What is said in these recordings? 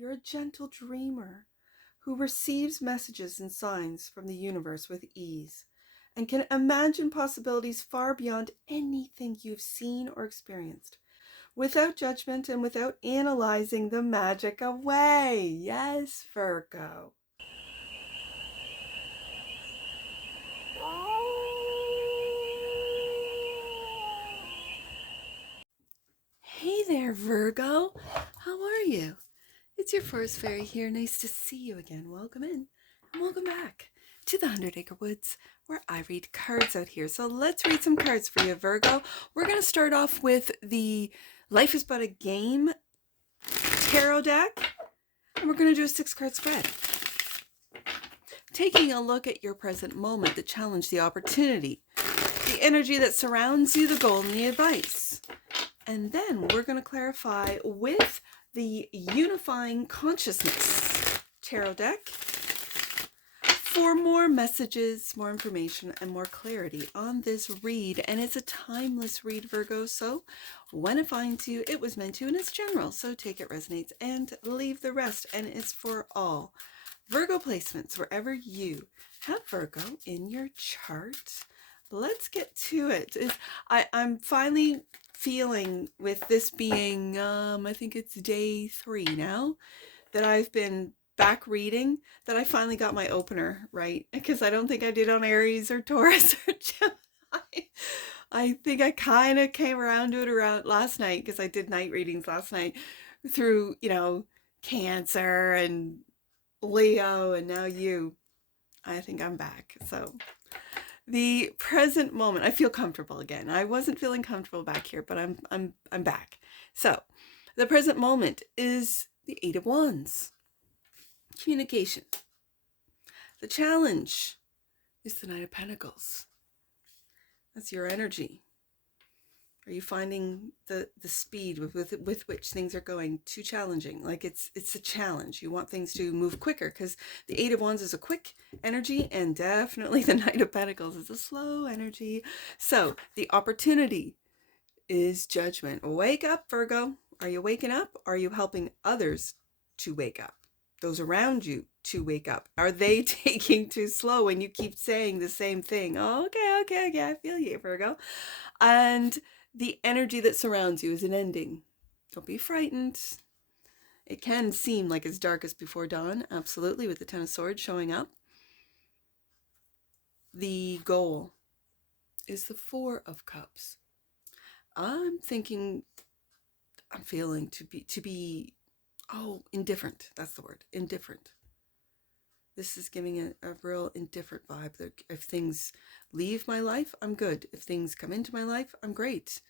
You're a gentle dreamer who receives messages and signs from the universe with ease and can imagine possibilities far beyond anything you've seen or experienced, without judgment and without analyzing the magic away. Yes, Virgo. Hey there, Virgo. How are you? It's your forest fairy here. Nice to see you again. Welcome in and welcome back to the 100-Acre Woods, where I read cards out here. So let's read some cards for you, Virgo. We're going to start off with the Life is But a Game tarot deck, and we're going to do a 6-card spread. Taking a look at your present moment, the challenge, the opportunity, the energy that surrounds you, the goal, and the advice. And then we're going to clarify with the Unifying Consciousness tarot deck for more messages, more information, and more clarity on this read. And it's a timeless read, Virgo, so when it finds you, it was meant to, and it's general, so take it resonates and leave the rest, and it's for all. Virgo placements, wherever you have Virgo in your chart. Let's get to it. I'm finally feeling, with this being, I think it's day 3 now, that I've been back reading, that I finally got my opener right, because I don't think I did on Aries or Taurus or Gemini. I think I kind of came around to it around last night, because I did night readings last night through, Cancer and Leo, and now you. I think I'm back. So the present moment, I feel comfortable again. I wasn't feeling comfortable back here, but I'm back. So the present moment is the 8 of Wands. Communication. The challenge is the Knight of Pentacles. That's your energy. Are you finding the speed with which things are going too challenging? Like it's a challenge. You want things to move quicker, because the 8 of Wands is a quick energy, and definitely the Knight of Pentacles is a slow energy. So the opportunity is judgment. Wake up, Virgo. Are you waking up? Are you helping others to wake up? Those around you to wake up. Are they taking too slow when you keep saying the same thing? Oh, okay, I feel you, Virgo. And the energy that surrounds you is an ending. Don't be frightened. It can seem like it's darkest before dawn, absolutely, with the 10 of Swords showing up. The goal is the 4 of Cups. I'm feeling to be indifferent. That's the word, indifferent. This is giving a real indifferent vibe. If things leave my life, I'm good. If things come into my life, I'm great.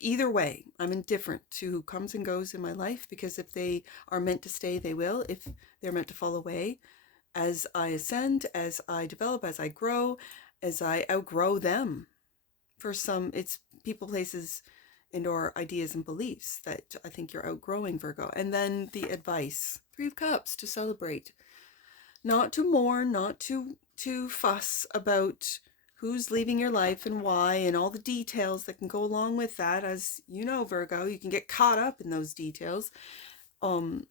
Either way, I'm indifferent to who comes and goes in my life, because if they are meant to stay, they will. If they're meant to fall away, as I ascend, as I develop, as I grow, as I outgrow them. For some, it's people, places, and or ideas and beliefs that I think you're outgrowing, Virgo. And then the advice, 3 of Cups, to celebrate. Not to mourn, not to fuss about who's leaving your life and why, and all the details that can go along with that. As you know, Virgo, you can get caught up in those details,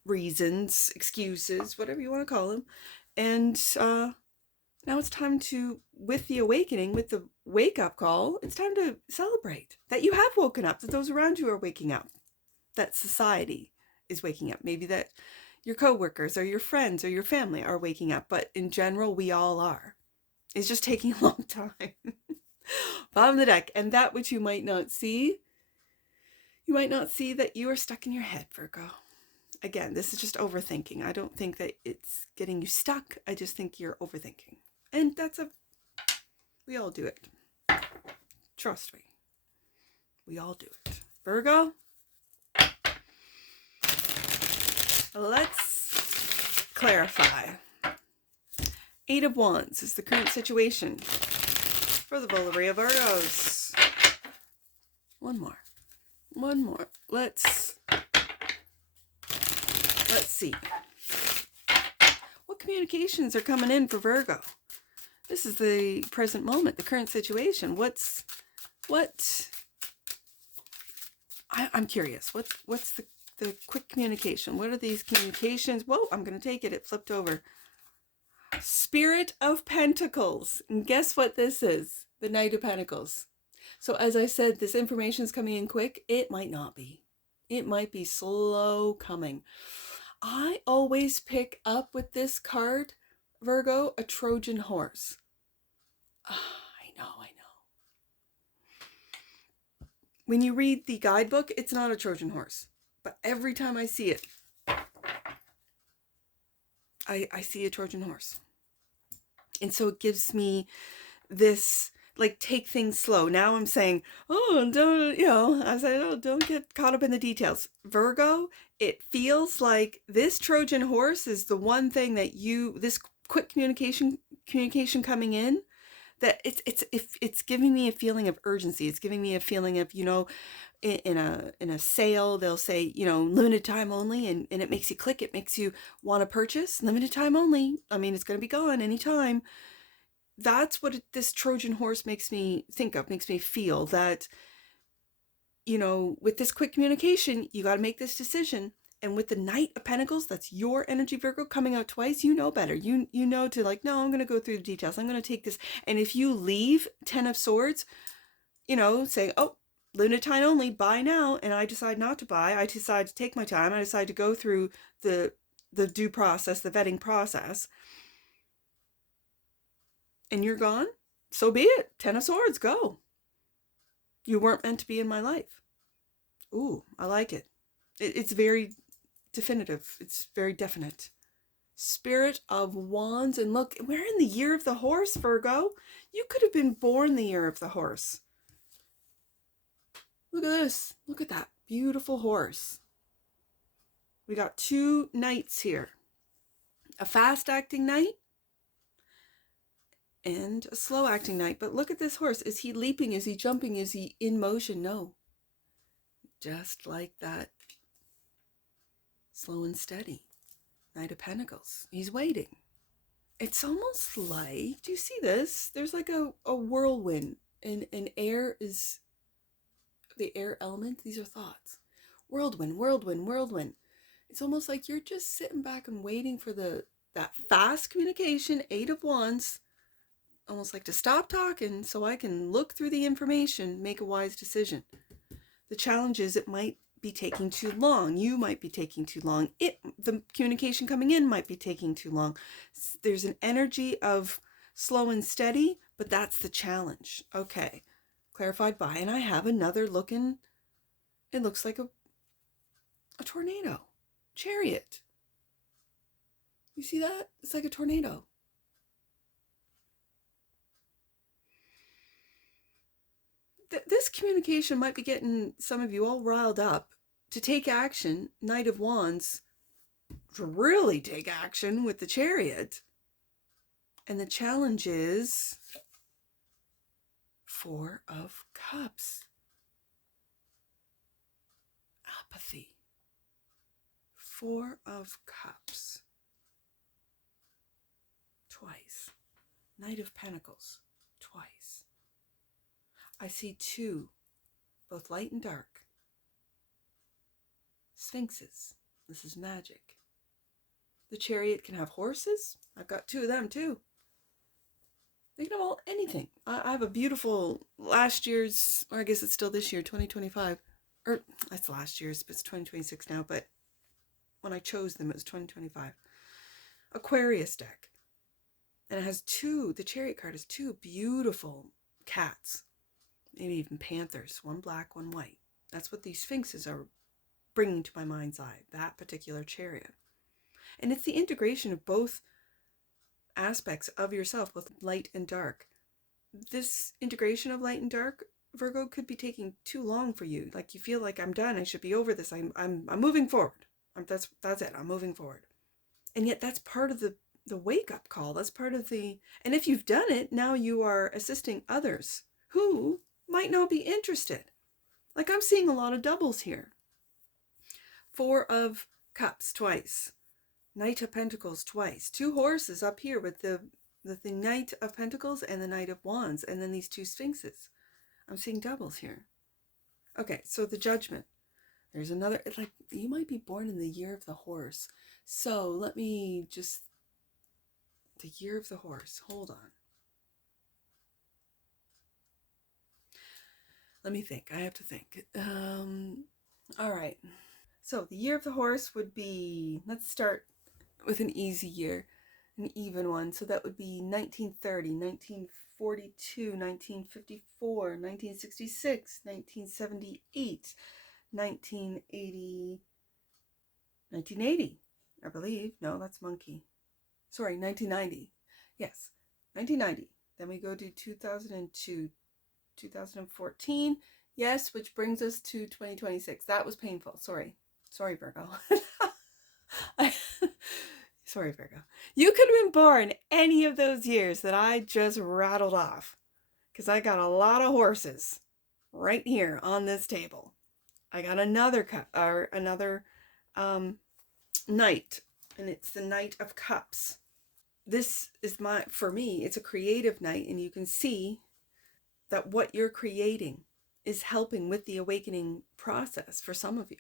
reasons, excuses, whatever you want to call them. And now it's time to, with the awakening, with the wake-up call, it's time to celebrate that you have woken up, that those around you are waking up, that society is waking up. Maybe that your coworkers or your friends or your family are waking up, but in general, we all are. It's just taking a long time. Bottom of the deck, and that which you might not see that you are stuck in your head, Virgo. Again, this is just overthinking. I don't think that it's getting you stuck. I just think you're overthinking. And we all do it. Trust me. We all do it. Virgo, let's clarify. 8 of Wands is the current situation for the Valeria Virgos. One more. Let's see. What communications are coming in for Virgo? This is the present moment, the current situation. I'm curious. What's the quick communication. What are these communications? Whoa, I'm going to take it. It flipped over. Spirit of Pentacles. And guess what this is? The Knight of Pentacles. So as I said, this information is coming in quick. It might not be. It might be slow coming. I always pick up with this card, Virgo, a Trojan horse. I know. When you read the guidebook, it's not a Trojan horse. But every time I see it, I see a Trojan horse. And so it gives me this, like, take things slow. Now I'm saying, oh, don't, I said, oh, don't get caught up in the details. Virgo, it feels like this Trojan horse is the one thing that this quick communication coming in, that it's giving me a feeling of urgency. It's giving me a feeling of, in a sale, they'll say, limited time only, and it makes you click. It makes you want to purchase. Limited time only. I mean, it's going to be gone anytime. That's what this Trojan horse makes me think of, makes me feel that, with this quick communication, you got to make this decision. And with the Knight of Pentacles, that's your energy, Virgo, coming out twice, you know better. You know to, like, no, I'm going to go through the details. I'm going to take this. And if you leave 10 of Swords, saying, oh, limited time only, buy now, and I decide not to buy, I decide to take my time, I decide to go through the due process, the vetting process, and you're gone, so be it. 10 of Swords, go. You weren't meant to be in my life. Ooh, I like it. It's very definitive. It's very definite. Spirit of Wands. And look, we're in the year of the horse, Virgo. You could have been born the year of the horse. Look at this. Look at that beautiful horse. We got two knights here. A fast-acting knight and a slow-acting knight. But look at this horse. Is he leaping? Is he jumping? Is he in motion? No. Just like that. Slow and steady. Knight of Pentacles. He's waiting. It's almost like, do you see this? There's like a whirlwind, and air is the air element. These are thoughts. Whirlwind, whirlwind, whirlwind. It's almost like you're just sitting back and waiting for that fast communication, 8 of Wands, almost like to stop talking so I can look through the information, make a wise decision. The challenge is it might be taking too long. You might be taking too long. The communication coming in might be taking too long. There's an energy of slow and steady, but that's the challenge. Okay, clarified by, and I have another looking, it looks like a tornado. Chariot. You see that? It's like a tornado. This communication might be getting some of you all riled up to take action. Knight of Wands, to really take action with the Chariot. And the challenge is 4 of Cups. Apathy. 4 of Cups. Twice. Knight of Pentacles. Twice. I see 2, both light and dark. Sphinxes. This is magic. The Chariot can have horses. I've got 2 of them too. They can have all anything. I have a beautiful last year's, or I guess it's still this year, 2025. Or that's last year's, but it's 2026 now. But when I chose them, it was 2025. Aquarius deck. And it has 2, the Chariot card has 2 beautiful cats. Maybe even panthers, 1 black, 1 white. That's what these sphinxes are bringing to my mind's eye, that particular Chariot. And it's the integration of both aspects of yourself, both light and dark. This integration of light and dark, Virgo, could be taking too long for you. Like you feel like I'm done, I should be over this, I'm moving forward. That's it, I'm moving forward. And yet that's part of the wake-up call. That's part of the, and if you've done it, now you are assisting others who might not be interested. Like I'm seeing a lot of doubles here. 4 of Cups twice. Knight of Pentacles twice. 2 horses up here with the Knight of Pentacles and the Knight of Wands. And then these 2 Sphinxes. I'm seeing doubles here. Okay, so the Judgment. There's another, it's like you might be born in the year of the horse. So let me just, the year of the horse, hold on. Let me think, I have to think. All right. So the year of the horse would be, let's start with an easy year, an even one. So that would be 1930, 1942, 1954, 1966, 1978, 1980, 1980, I believe. No, that's monkey. Sorry, 1990. Yes, 1990. Then we go to 2002, 2014. Yes, which brings us to 2026. That was painful. Sorry, Virgo. Sorry, Virgo. You could have been born any of those years that I just rattled off, because I got a lot of horses right here on this table. I got another Knight, and it's the Knight of Cups. This is for me, it's a creative night, and you can see that what you're creating is helping with the awakening process for some of you.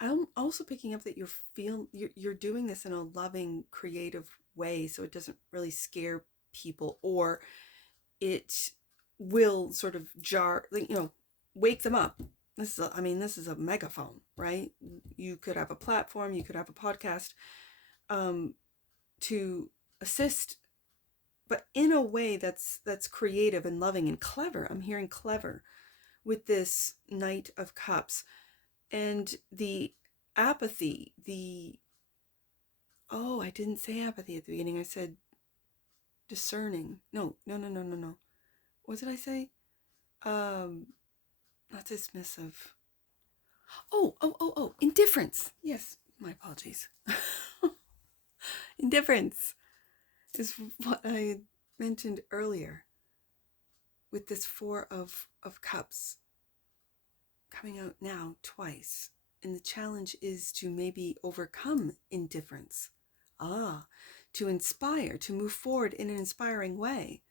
I'm also picking up that you're doing this in a loving, creative way, so it doesn't really scare people, or it will sort of wake them up. This is a megaphone, right? You could have a platform, you could have a podcast to assist, but in a way that's creative and loving and clever. I'm hearing clever with this Knight of Cups. And the apathy, I didn't say apathy at the beginning. I said discerning. No. What did I say? Not dismissive. Indifference. Yes, my apologies. Indifference is what I mentioned earlier with this Four of Cups coming out now twice. And the challenge is to maybe overcome indifference. To inspire, to move forward in an inspiring way,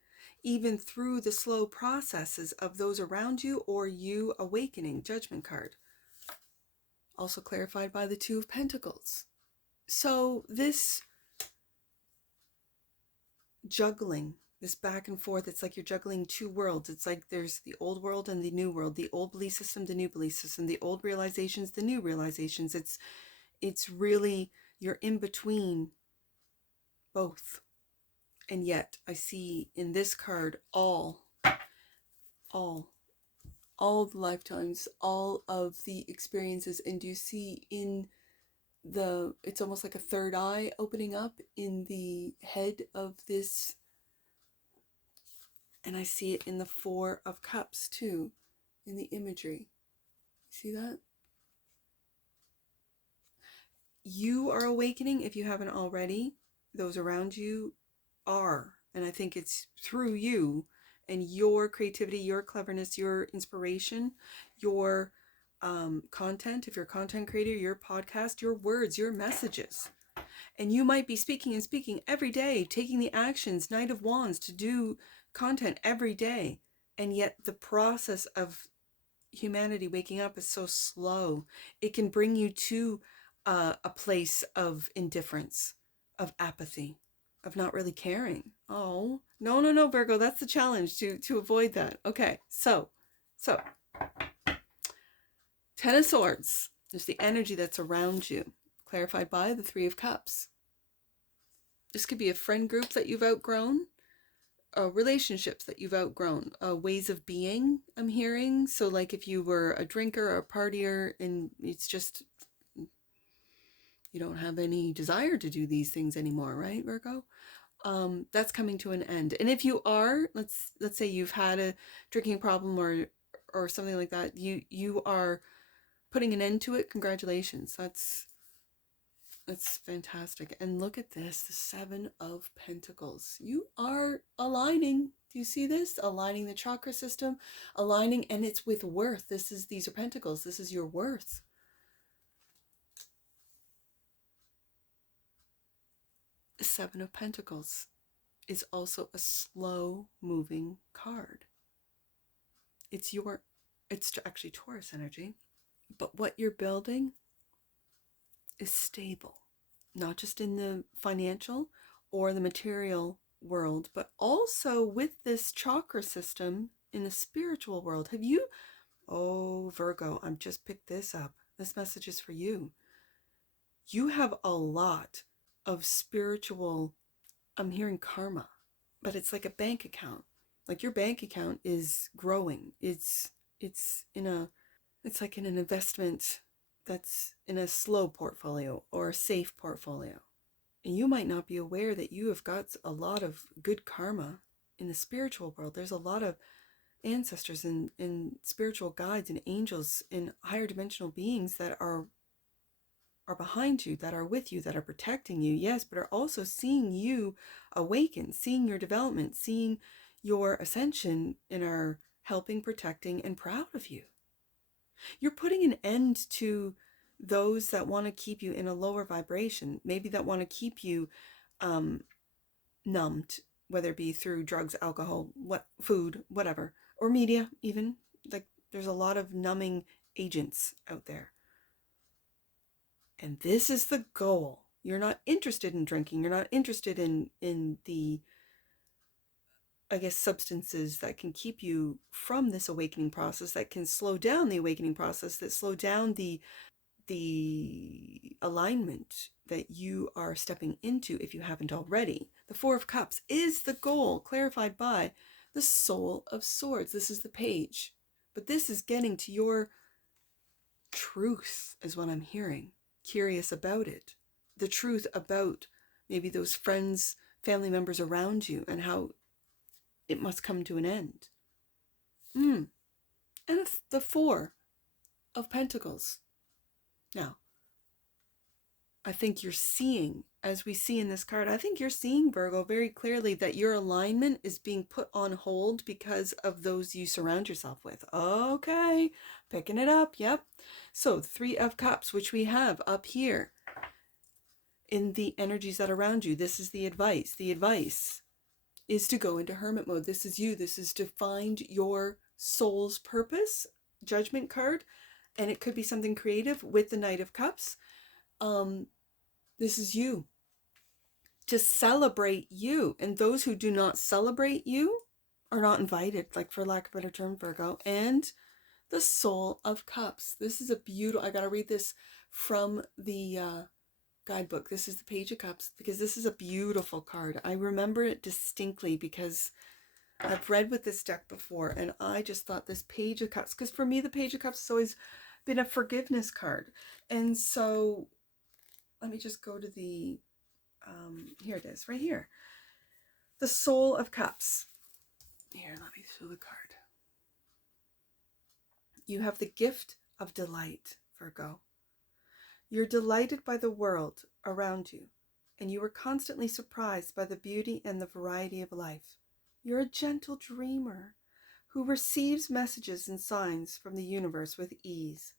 even through the slow processes of those around you or you awakening. Judgment card. Also clarified by the Two of Pentacles. So this juggling, this back and forth, it's like you're juggling two worlds. It's like there's the old world and the new world, the old belief system, the new belief system, the old realizations, the new realizations. It's really, you're in between both. And yet I see in this card all the lifetimes, all of the experiences, and you see in it's almost like a third eye opening up in the head of this. And I see it in the Four of Cups too, in the imagery. See that? You are awakening if you haven't already. Those around you are. And I think it's through you and your creativity, your cleverness, your inspiration, your content. If you're a content creator, your podcast, your words, your messages. And you might be speaking and speaking every day, taking the actions, Knight of Wands, to do content every day. And yet the process of humanity waking up is so slow. It can bring you to a place of indifference, of apathy, of not really caring. Oh, no, Virgo, that's the challenge, to avoid that. Okay, so Ten of Swords is the energy that's around you, clarified by the Three of Cups. This could be a friend group that you've outgrown, relationships that you've outgrown, ways of being, I'm hearing. So like if you were a drinker or a partier and it's just, you don't have any desire to do these things anymore, right, Virgo? That's coming to an end. And if you are, let's say you've had a drinking problem or something like that, you are putting an end to it. Congratulations. That's fantastic. And look at this, the Seven of Pentacles. You are aligning. Do you see this? Aligning the chakra system, aligning, and it's with worth. These are pentacles. This is your worth. The Seven of Pentacles is also a slow moving card. It's actually Taurus energy. But what you're building is stable, not just in the financial or the material world, but also with this chakra system in the spiritual world. Have you, oh, Virgo, I'm just picked this up. This message is for you. You have a lot of spiritual, I'm hearing karma, but it's like a bank account. Like your bank account is growing. It's in a, it's like in an investment that's in a slow portfolio or a safe portfolio. And you might not be aware that you have got a lot of good karma in the spiritual world. There's a lot of ancestors and spiritual guides and angels and higher dimensional beings that are behind you, that are with you, that are protecting you, yes, but are also seeing you awaken, seeing your development, seeing your ascension, and are helping, protecting, and proud of you. You're putting an end to those that want to keep you in a lower vibration, maybe that want to keep you numbed, whether it be through drugs, alcohol, food, whatever, or media even. Like there's a lot of numbing agents out there. And this is the goal. You're not interested in drinking. You're not interested in the, I guess, substances that can keep you from this awakening process, that can slow down the awakening process, that slow down the alignment that you are stepping into if you haven't already. The Four of Cups is the goal, clarified by the Soul of Swords. This is the page. But this is getting to your truth, is what I'm hearing. Curious about it. The truth about maybe those friends, family members around you, and how it must come to an end. And the Four of Pentacles. Now, I think you're seeing, as we see in this card, I think you're seeing, Virgo, very clearly that your alignment is being put on hold because of those you surround yourself with. Okay, picking it up, yep. So, the Three of Cups, which we have up here in the energies that are around you. This is the advice. The advice is to go into hermit mode. This is you. This is to find your soul's purpose. Judgment card. And it could be something creative with the Knight of Cups. This is you. To celebrate you. And those who do not celebrate you are not invited, like for lack of a better term, Virgo. And the Soul of Cups. This is a beautiful, I got to read this from the guidebook. This is the Page of Cups, because this is a beautiful card. I remember it distinctly because I've read with this deck before, and I just thought this Page of Cups, because for me the Page of Cups has always been a forgiveness card. And so let me just go to the here it is, right here. The Soul of Cups. Here, let me show the card. You have the gift of delight, Virgo. You're delighted by the world around you, and you are constantly surprised by the beauty and the variety of life. You're a gentle dreamer who receives messages and signs from the universe with ease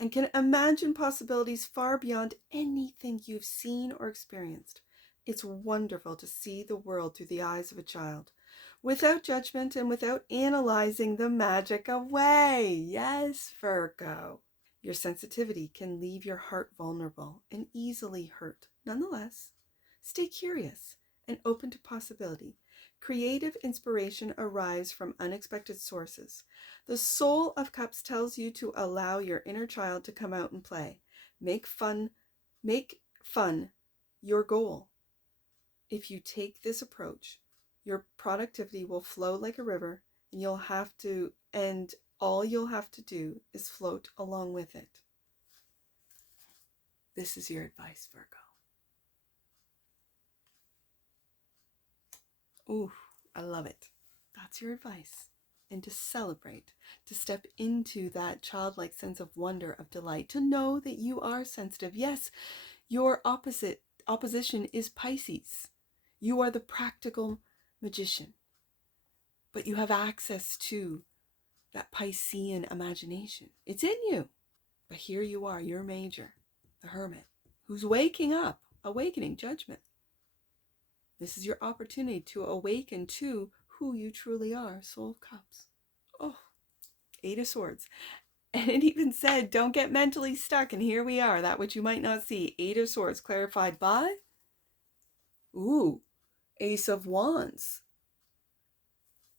and can imagine possibilities far beyond anything you've seen or experienced. It's wonderful to see the world through the eyes of a child, without judgment and without analyzing the magic away. Yes, Virgo. Your sensitivity can leave your heart vulnerable and easily hurt. Nonetheless, stay curious and open to possibility. Creative inspiration arrives from unexpected sources. The Soul of Cups tells you to allow your inner child to come out and play. Make fun your goal. If you take this approach, your productivity will flow like a river, and all you'll have to do is float along with it. This is your advice, Virgo. Ooh, I love it. That's your advice. And to celebrate, to step into that childlike sense of wonder, of delight, to know that you are sensitive. Yes, your opposition is Pisces. You are the practical magician, but you have access to that Piscean imagination. It's in you. But here you are, you're Major, the Hermit, who's waking up, awakening judgment. This is your opportunity to awaken to who you truly are. Soul of Cups. Oh, Eight of Swords. And it even said, don't get mentally stuck. And here we are, that which you might not see. 8 of Swords clarified by, ooh, Ace of Wands.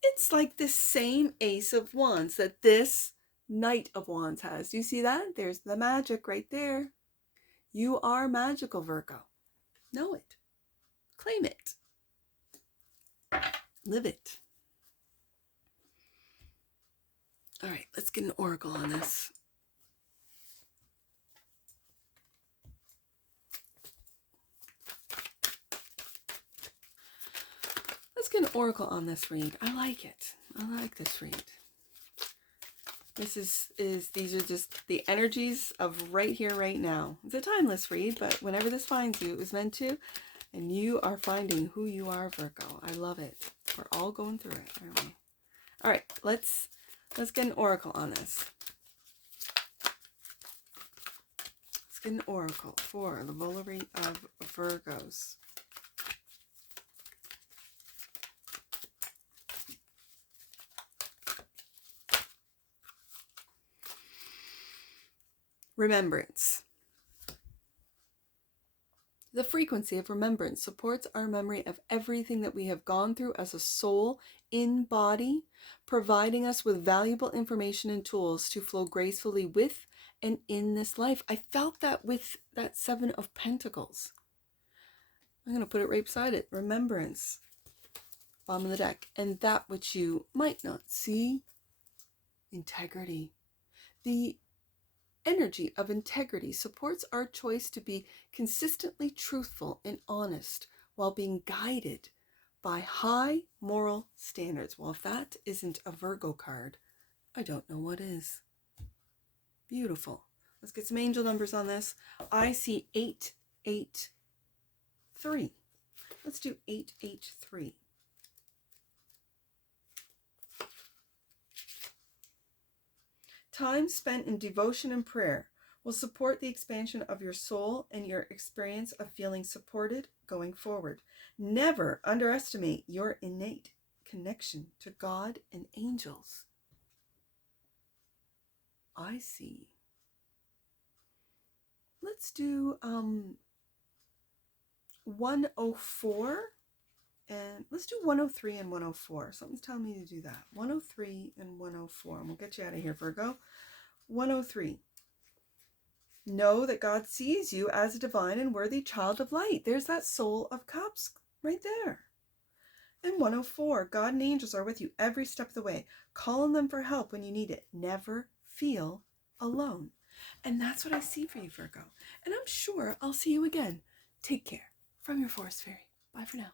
It's like the same Ace of Wands that this Knight of Wands has. Do you see that? There's the magic right there. You are magical, Virgo. Know it. Claim it. Live it. All right, let's get an oracle on this. Let's get an oracle on this read. I like it. I like this read. This these are just the energies of right here, right now. It's a timeless read, but whenever this finds you, it was meant to, and you are finding who you are, Virgo. I love it. We're all going through it, aren't we? All right, let's get an oracle on this. Let's get an oracle for the Volarie of Virgos. Remembrance. The frequency of remembrance supports our memory of everything that we have gone through as a soul in body, providing us with valuable information and tools to flow gracefully with and in this life. I felt that with that 7 of Pentacles. I'm going to put it right beside it. Remembrance. Bottom of the deck. And that which you might not see. Integrity. The energy of integrity supports our choice to be consistently truthful and honest while being guided by high moral standards. Well, if that isn't a Virgo card, I don't know what is. Beautiful. Let's get some angel numbers on this. I see 883. Let's do 883. Time spent in devotion and prayer will support the expansion of your soul and your experience of feeling supported going forward. Never underestimate your innate connection to God and angels. I see. Let's do 104 and let's do 103 and 104. Something's telling me to do that. 103 and 104. And we'll get you out of here, Virgo. 103. Know that God sees you as a divine and worthy child of light. There's that Soul of Cups right there. And 104. God and angels are with you every step of the way. Call on them for help when you need it. Never feel alone. And that's what I see for you, Virgo. And I'm sure I'll see you again. Take care. From your Forest Fairy. Bye for now.